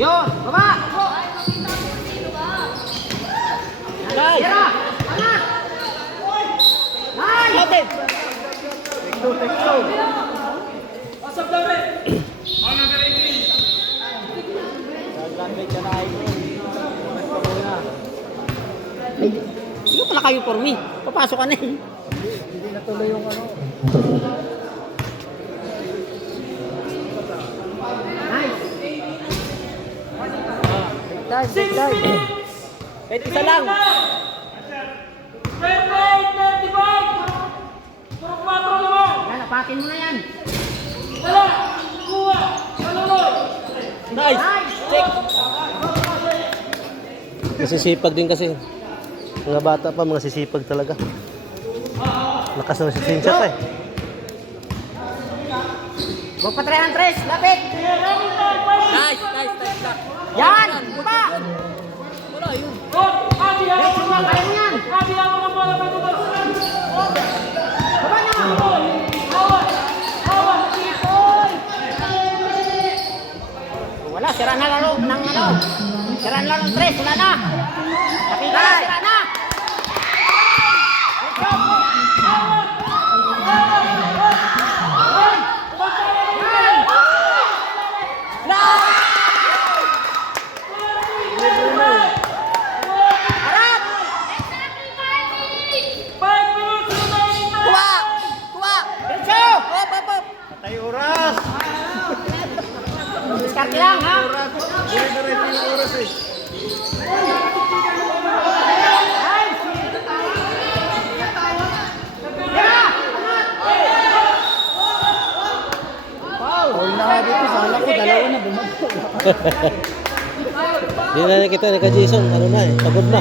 Yun, baba! Guys! Tira! Angat! Nice! Loaded! Take two. Advantage na ay. Hindi pala kayo for me. Papasok ka na eh. Hindi natuloy yung ano. Nice! Take time. Kahit isa lang. Yan, napakin mo na yan. Nice. Check. Masisipag din kasi. Mga bata pa, mga sisipag talaga. Lakas ng sisinsya pa eh. Huwag pa 300, lapit! Nice. Yan! Baba! Wala yun. Diretso mo, kaya mo yan! Baba na! Wala, sira na laro ng ano. Sira na laro ng 3, wala na. Nakita na, sira na. Harap! Tuwa! Diretso! Hop! Patay oras. Diskarte lang, ha? Dire-diretso yung oras eh. Foul na dito, sala ko, dalawa na bumago. Hindi na nakita ni Ka-Jason. Ano na eh, pagod na.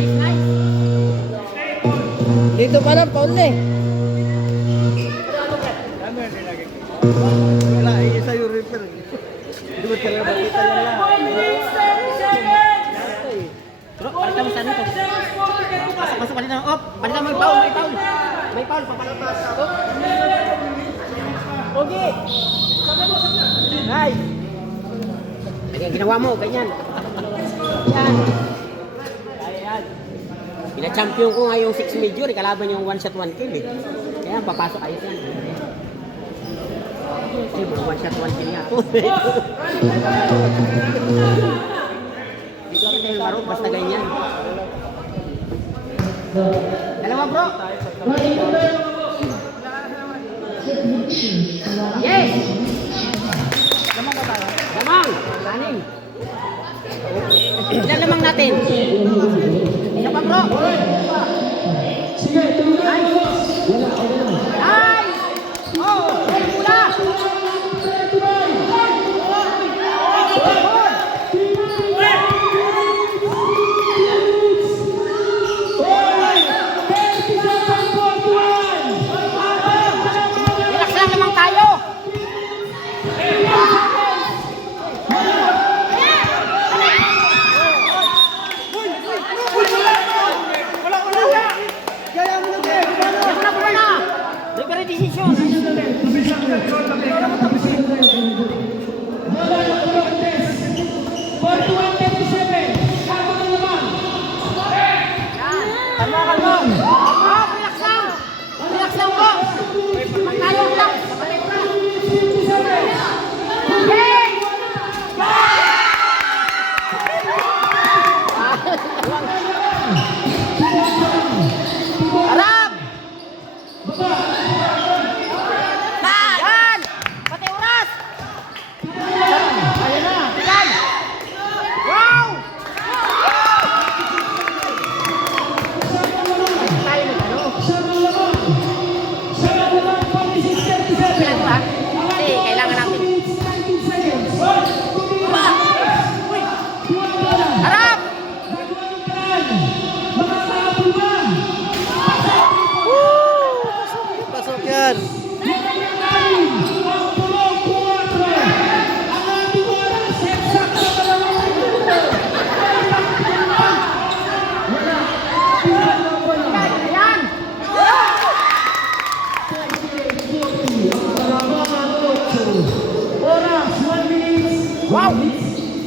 Dito pa lang, Paul eh. Wala, isa yung repair. Hindi mo talaga makita yan lang. Bro, palitan mo sana ito. Pasok, palitan mo. Op, palitan mo, may foul. May foul, papalitan. Op. Pogi! Nice! Ganyan, ginawa mo, ganyan. Yan. Yan. Pina-champion ko nga yung 6 major, kalaban yung 1 shot 1 kill eh. Kaya papasok ayos yan. Kasi mga 1 shot 1 kill nga po. Dito ka tayo laro, basta ganyan. Dalawa bro! Yes! Lamang ba tayo? Lamang! Kanin! Ilan lamang natin? Isa pa bro! Nice! Nice! Oh! Pula! Relax lang lamang tayo! Wala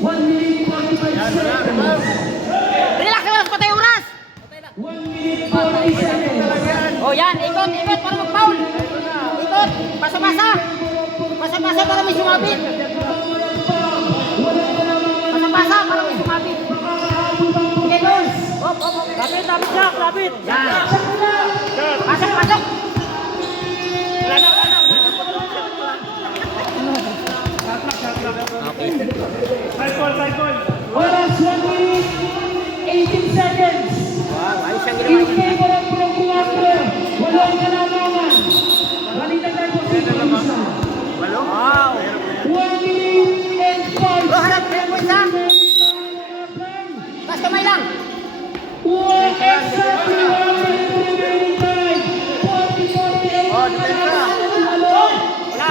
1 minute 45 seconds. Relax, relax, patay ang oras. 1 minute 40 seconds. Oh, yan. Ikot, ikot para mag-foul. Ikot. Pasa-pasa. Pasa-pasa para may sumabit. Pasa-pasa para may sumabit. Okay, goals. Hop, hop, hop. Lapit, lapit, Jack. Lapit. Yan. Pasok, pasok. Okay. Oras 1 minute 18 seconds. Wow, ayos ang In ginawa niya. favor of Procurator, walang kalamangan. Baliktad tayo po sa Wow. 1 minute and 5 Oh, harap. Kaya po isa. Pas kamay lang. Exactly 1 minute remaining time. 40-48. Wala.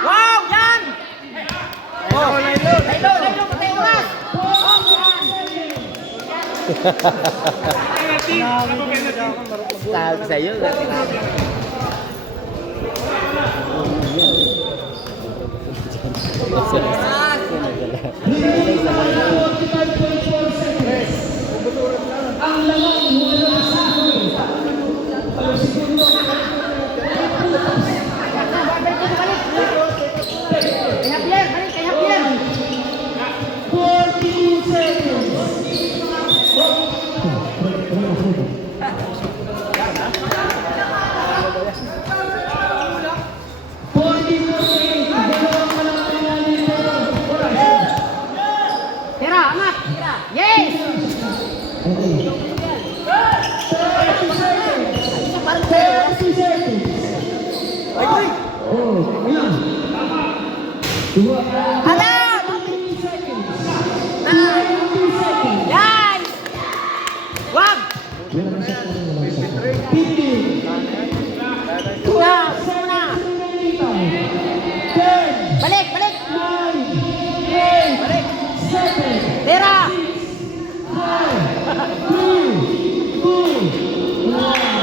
Wow, yan. Oh, laylo, patay ang oras. Sabi sa'yo, Ang laman wala sa akin. Kaya Pierre, balik, kaya Pierre. 42 seconds. Tira, angat. Yes! Parang sa'yo. 30 seconds. Ay! Oh, ayan. Hala! 15 seconds. Ay! 20 seconds. Yan! Wag! 15. Una! Una! 10, Balik! Balik! 9, 8, 7, Tira! 3, 2, 1.